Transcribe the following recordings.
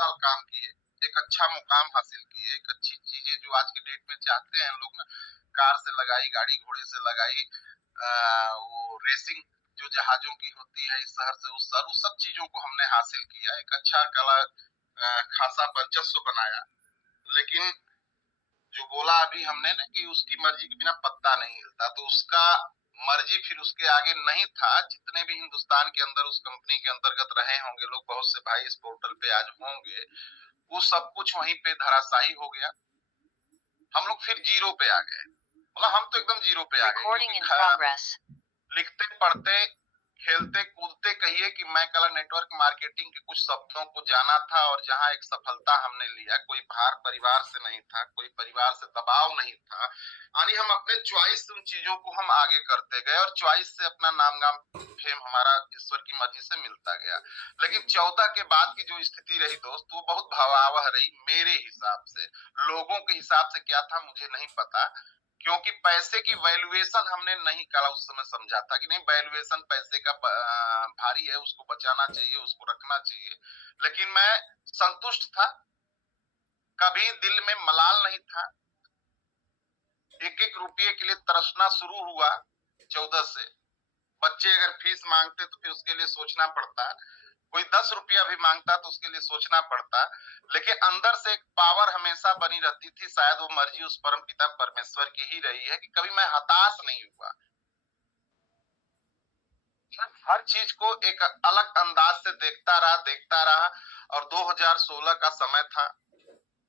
साल काम किए, एक अच्छा मुकाम हासिल किए, एक अच्छी चीजें जो आज के डेट में चाहते हैं लोग ना, कार से लगाई, गाड़ी घोड़े से लगाई, वो रेसिंग जो जहाजों की होती है इस शहर से उस शहर, उस सब चीजों को हमने हासिल किया, एक अच्छा कला खासा वर्चस्व बनाया। लेकिन जो बोला अभी हमने ना कि उसकी मर्जी के बिना पत्ता नहीं हिलता, तो उसका मर्जी फिर उसके आगे नहीं था। जितने भी हिंदुस्तान के अंदर उस कंपनी के अंतर्गत रहे होंगे लोग, बहुत से भाई इस पोर्टल पे आज होंगे, वो सब कुछ वहीं पे धराशायी हो गया। हम लोग फिर जीरो पे आ गए, मतलब हम तो एकदम जीरो पे आ गए। लिखते पढ़ते खेलते कूदते कहिए कि मैं कला नेटवर्क मार्केटिंग के कुछ शब्दों को जाना था, और जहां एक सफलता हमने लिया, कोई भार परिवार से नहीं था, कोई परिवार से दबाव नहीं था, यानी हम अपने चॉइस से उन चीजों को हम आगे करते गए, और चॉइस से अपना नाम गाम फेम हमारा ईश्वर की मर्जी से मिलता गया। लेकिन 14 के बाद की जो स्थिति रही दोस्त, वो बहुत भयावह रही मेरे हिसाब से। लोगों के हिसाब से क्या था मुझे नहीं पता, क्योंकि पैसे की वैल्यूएशन हमने नहीं करा उस समय, समझा था कि नहीं वैल्यूएशन पैसे का भारी है, उसको बचाना चाहिए, उसको रखना चाहिए। लेकिन मैं संतुष्ट था, कभी दिल में मलाल नहीं था। एक एक रुपये के लिए तरसना शुरू हुआ 14 से। बच्चे अगर फीस मांगते तो फिर उसके लिए सोचना पड़ता, कोई 10 रुपया भी मांगता तो उसके लिए सोचना पड़ता। लेकिन अंदर से एक पावर हमेशा बनी रहती थी, शायद वो मर्जी उस परम पिता परमेश्वर की ही रही है कि कभी मैं हताश नहीं हुआ। हर चीज को एक अलग अंदाज से देखता रहा। और 2016 का समय था,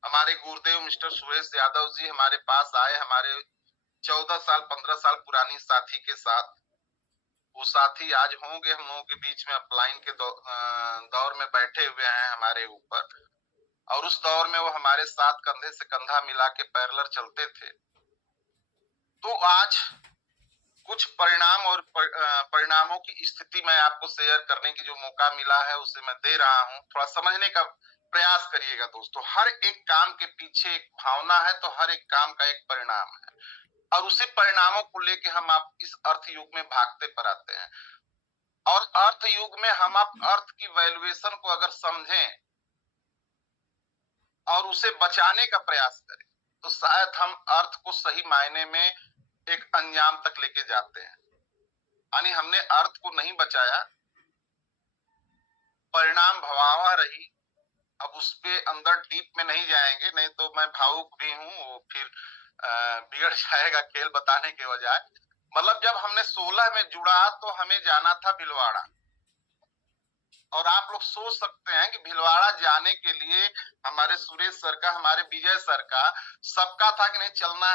हमारे गुरुदेव मिस्टर सुरेश यादव जी हमारे पास आए, हमारे 14 साल 15 साल पुरानी साथी के साथ। वो साथी आज होंगे हम लोगों के बीच में, अपलाइन के दौर में बैठे हुए हैं हमारे ऊपर, और उस दौर में वो हमारे साथ कंधे से कंधा मिला के पैरेलल चलते थे। तो आज कुछ परिणाम और परिणामों की स्थिति मैं आपको शेयर करने की जो मौका मिला है उसे मैं दे रहा हूं। थोड़ा समझने का प्रयास करिएगा दोस्तों। हर एक काम के पीछे एक भावना है, तो हर एक काम का एक परिणाम है, और उसी परिणामों को लेके हम आप इस अर्थ युग में भागते पर आते हैं। और अर्थ युग में हम आप अर्थ की वैल्यूएशन को अगर समझें और उसे बचाने का प्रयास करें, तो शायद हम अर्थ को सही मायने में एक अंजाम तक लेके जाते हैं। यानी हमने अर्थ को नहीं बचाया, परिणाम भयावह रही। अब उसके अंदर डीप में नहीं जाएंगे, नहीं तो मैं भावुक भी हूँ, वो फिर बिगड़ जाएगा खेल बताने के बजाय। मतलब जब हमने 16 में जुड़ा तो हमें जाना था भीलवाड़ा, और आप लोग सोच सकते हैं कि भीलवाड़ा जाने के लिए हमारे सुरेश सर का, हमारे विजय सर का, सबका था कि नहीं चलना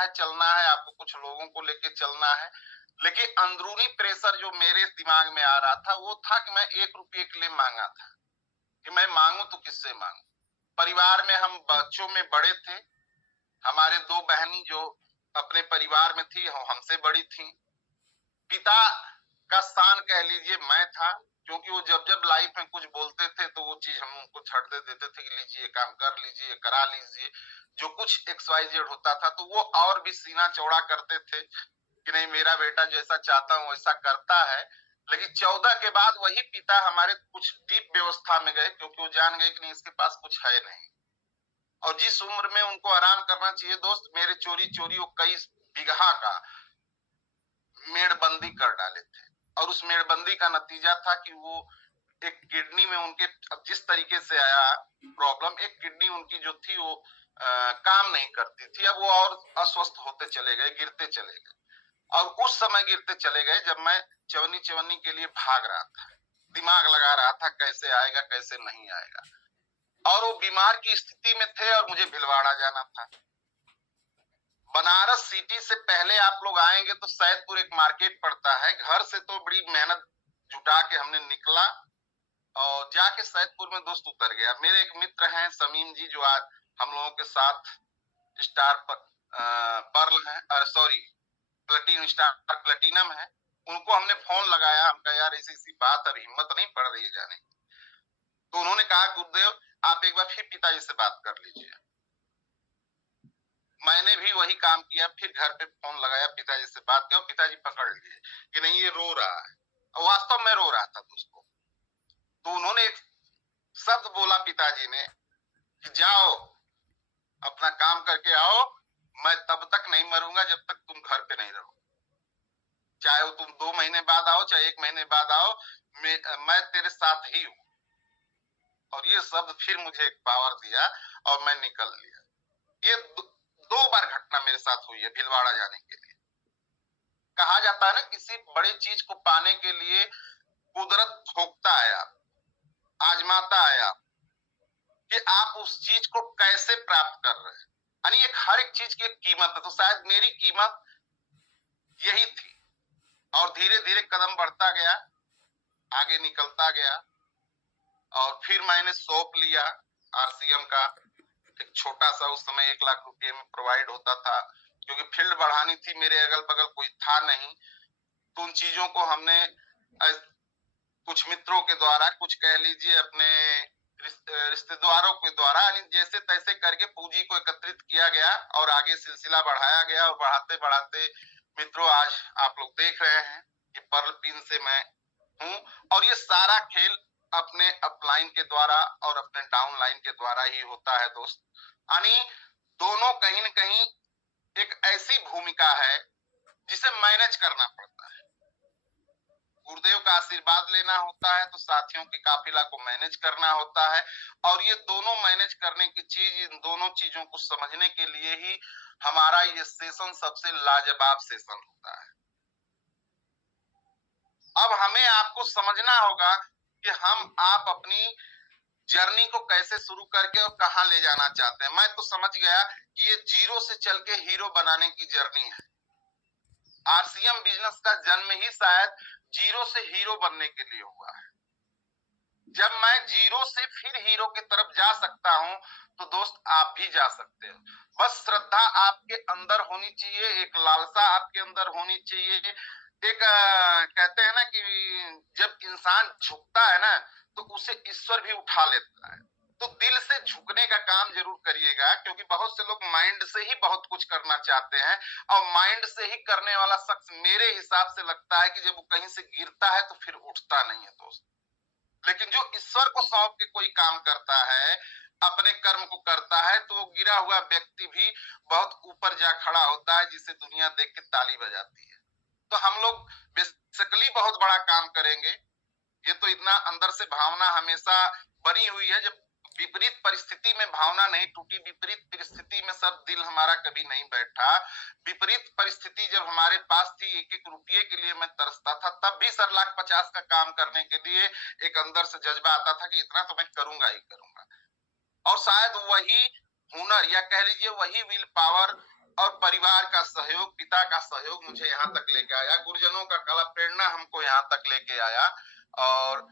है, आपको कुछ लोगों को लेके चलना है। लेकिन अंदरूनी प्रेशर जो मेरे दिमाग में आ रहा था वो था कि मैं 1 रुपये के लिए मांगा था, कि मैं मांगू तो किससे मांगू। परिवार में हम बच्चों में बड़े थे, हमारे 2 बहनी जो अपने परिवार में थी हमसे बड़ी थी। पिता का स्थान कह लीजिए मैं था, क्योंकि वो जब जब लाइफ में कुछ बोलते थे तो वो चीज हम उनको छट दे देते थे कि लीजिए काम कर लीजिए, करा लीजिए, जो कुछ XYZ होता था। तो वो और भी सीना चौड़ा करते थे कि नहीं मेरा बेटा जैसा चाहता हूँ वैसा करता है। लेकिन 14 के बाद वही पिता हमारे कुछ डीप व्यवस्था में गए, क्योंकि वो जान गए कि नहीं इसके पास कुछ है नहीं। और जिस उम्र में उनको आराम करना चाहिए दोस्त, मेरे चोरी चोरी वो कई बीघा का मेड़बंदी कर डाले थे। और उस मेड़बंदी का नतीजा था कि वो एक किडनी में उनके, अब जिस तरीके से आया प्रॉब्लम, एक किडनी उनकी जो थी वो काम नहीं करती थी। अब वो और अस्वस्थ होते चले गए, गिरते चले गए। और उस समय गिरते चले गए जब मैं चवन्नी चवन्नी के लिए भाग रहा था, दिमाग लगा रहा था कैसे आएगा कैसे नहीं आएगा। और वो बीमार की स्थिति में थे और मुझे भिलवाड़ा जाना था। बनारस सिटी से पहले आप लोग आएंगे तो सैदपुर एक मार्केट पड़ता है, घर से तो बड़ी मेहनत जुटा के हमने निकला और जाके सैदपुर में दोस्त उतर गया। मेरे एक मित्र हैं समीम जी, जो आज हम लोगों के साथ स्टार पर्ल है, सॉरी प्लेटिनम स्टार प्लेटिनम है। उनको हमने फोन लगाया, हम कहा यार ऐसी ऐसी बात, अब हिम्मत नहीं पड़ रही है जाने। तो उन्होंने कहा गुरुदेव आप एक बार फिर पिताजी से बात कर लीजिए। मैंने भी वही काम किया, फिर घर पे फोन लगाया, पिताजी से बात किया, पिताजी पकड़ लिए कि नहीं ये रो रहा है। और वास्तव में रो रहा था दोस्तों। तो उन्होंने एक शब्द बोला पिताजी ने कि जाओ अपना काम करके आओ, मैं तब तक नहीं मरूंगा जब तक तुम घर पे नहीं रहो, चाहे वो तुम 2 महीने बाद आओ चाहे 1 महीने बाद आओ, मैं तेरे साथ ही हूँ। और ये शब्द फिर मुझे एक पावर दिया और मैं निकल लिया। ये 2 बार घटना मेरे साथ हुई है भीलवाड़ा जाने के लिए। कहा जाता है ना, किसी बड़ी चीज को पाने के लिए कुदरत ठोकता है, आप आजमाता है आप, कि आप उस चीज को कैसे प्राप्त कर रहे हैं। यानी एक हर एक चीज की एक कीमत है, तो शायद मेरी कीमत यही थी। और धीरे धीरे कदम बढ़ता गया, आगे निकलता गया, और फिर मैंने सौंप लिया आरसीएम का। एक छोटा सा, उस समय 1 लाख रुपये में प्रोवाइड होता था, क्योंकि फील्ड बढ़ानी थी, मेरे अगल बगल कोई था नहीं। तो उन चीजों को हमने कुछ मित्रों के द्वारा, कुछ कह लीजिए अपने रिश्तेदारों के द्वारा, जैसे तैसे करके पूंजी को एकत्रित किया गया और आगे सिलसिला बढ़ाया गया। और बढ़ाते बढ़ाते मित्रों, आज आप लोग देख रहे हैं कि पर्ल पिन से मैं हूं। और ये सारा खेल अपने अपलाइन के द्वारा और अपने डाउन लाइन के द्वारा ही होता है दोस्त। यानी दोनों कहीं न कहीं एक ऐसी भूमिका है जिसे मैनेज करना पड़ता है। गुरुदेव का आशीर्वाद लेना होता है, तो साथियों के काफिला को मैनेज करना होता है। और ये दोनों मैनेज करने की चीज, इन दोनों चीजों को समझने के लिए ही हमारा ये सेशन सबसे लाजवाब सेशन होता है। अब हमें आपको समझना होगा कि हम आप अपनी जर्नी को कैसे शुरू करके और कहां ले जाना चाहते हैं। मैं तो समझ गया कि ये जीरो से चल के हीरो बनाने की जर्नी है। आरसीएम बिजनेस का जन्म ही शायद जीरो से हीरो बनने के लिए हुआ है। जब मैं जीरो से फिर हीरो की तरफ जा सकता हूं, तो दोस्त आप भी जा सकते हो। बस श्रद्धा आपके अंदर होनी चाहिए, एक लालसा आपके अंदर होनी चाहिए। एक कहते हैं ना कि जब इंसान झुकता है ना, तो उसे ईश्वर भी उठा लेता है। तो दिल से झुकने का काम जरूर करिएगा, क्योंकि बहुत से लोग माइंड से ही बहुत कुछ करना चाहते हैं। और माइंड से ही करने वाला शख्स मेरे हिसाब से लगता है कि जब वो कहीं से गिरता है तो फिर उठता नहीं है दोस्त। लेकिन जो ईश्वर को सौंप के कोई काम करता है, अपने कर्म को करता है, तो वो गिरा हुआ व्यक्ति भी बहुत ऊपर जा खड़ा होता है, जिसे दुनिया देख के ताली बजाती है। तो हम लोग बेसिकली बहुत बड़ा काम करेंगे। ये तो इतना अंदर से भावना हमेशा बनी हुई है। जब विपरीत परिस्थिति में भावना नहीं टूटी, विपरीत परिस्थिति में सर दिल हमारा कभी नहीं बैठा। विपरीत परिस्थिति जब हमारे पास थी, 1-1 रुपये के लिए मैं तरसता था, तब भी सर 1,50,000 का काम करने के लिए एक अंदर से जज्बा आता था कि इतना तो मैं करूंगा ही करूंगा। और शायद वही हुनर, या कह लीजिए वही विल पावर और परिवार का सहयोग, पिता का सहयोग मुझे यहाँ तक लेके आया। गुरुजनों का कला प्रेरणा हमको यहाँ तक लेके आया। और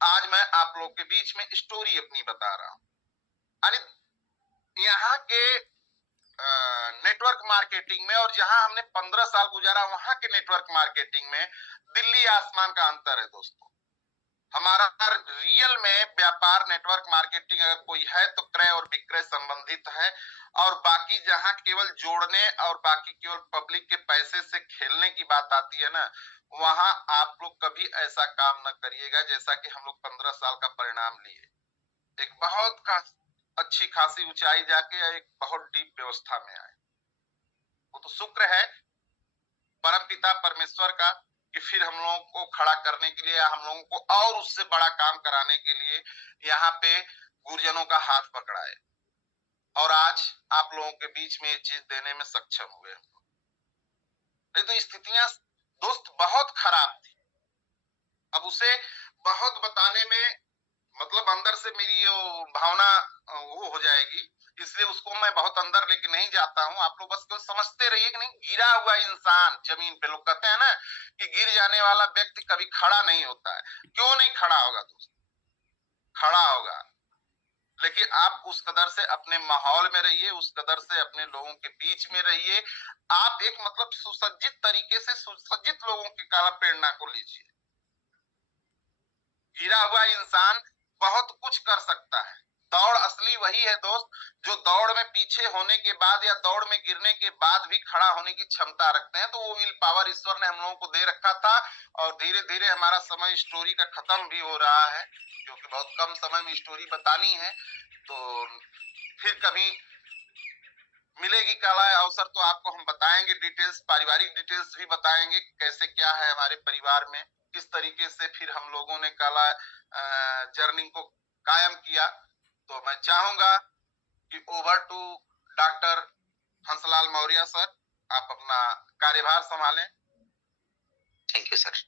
आज मैं आप लोग के बीच में स्टोरी अपनी बता रहा हूँ। यानी यहाँ के नेटवर्क मार्केटिंग में, और जहां हमने 15 साल गुजारा वहां के नेटवर्क मार्केटिंग में दिल्ली आसमान का अंतर है दोस्तों। हमारा रियल में व्यापार नेटवर्क मार्केटिंग अगर कोई है तो क्रय और विक्रय संबंधित है। और बाकी जहां केवल जोड़ने और बाकी केवल पब्लिक के पैसे से खेलने की बात आती है ना, वहां आप लोग कभी ऐसा काम न करिएगा जैसा कि हम लोग 15 साल का परिणाम लिए। एक बहुत अच्छी खासी ऊंचाई जाके एक बहुत डीप व्यवस्था में आए। वो तो शुक्र है परम पिता परमेश्वर का कि फिर हम लोगों को खड़ा करने के लिए, हम लोगों को और उससे बड़ा काम कराने के लिए यहाँ पे गुरुजनों का हाथ पकड़ाए। और आज आप लोगों के बीच में ये चीज देने में सक्षम हुए। नहीं तो स्थितियां दोस्त बहुत खराब थी। अब उसे बहुत बताने में मतलब अंदर से मेरी वो भावना वो हो जाएगी, इसलिए उसको मैं बहुत अंदर लेके नहीं जाता हूँ। आप लोग बस तो समझते रहिए कि नहीं, गिरा हुआ इंसान जमीन पे, लोग कहते हैं ना कि गिर जाने वाला व्यक्ति कभी खड़ा नहीं होता है। क्यों नहीं खड़ा होगा दोस्त? खड़ा होगा। लेकिन आप उस कदर से अपने माहौल में रहिए, उस कदर से अपने लोगों के बीच में रहिए। आप एक मतलब सुसज्जित तरीके से सुसज्जित लोगों की काला प्रेरणा को लीजिए। गिरा हुआ इंसान बहुत कुछ कर सकता है। दौड़ असली वही है दोस्त, जो दौड़ में पीछे होने के बाद या दौड़ में गिरने के बाद भी खड़ा होने की क्षमता रखते हैं। तो वो विल पावर ईश्वर ने हम लोगों को दे रखा था। और धीरे धीरे हमारा समय स्टोरी का खत्म भी हो रहा है, क्योंकि बहुत कम समय में स्टोरी बतानी है। तो फिर कभी मिलेगी कला अवसर तो आपको हम बताएंगे, डिटेल्स, पारिवारिक डिटेल्स भी बताएंगे, कैसे क्या है हमारे परिवार में, किस तरीके से फिर हम लोगों ने कला जर्नी को कायम किया। तो मैं चाहूंगा कि over to doctor Hanslal Maurya sir, आप अपना कार्यभार संभालें। Thank you sir.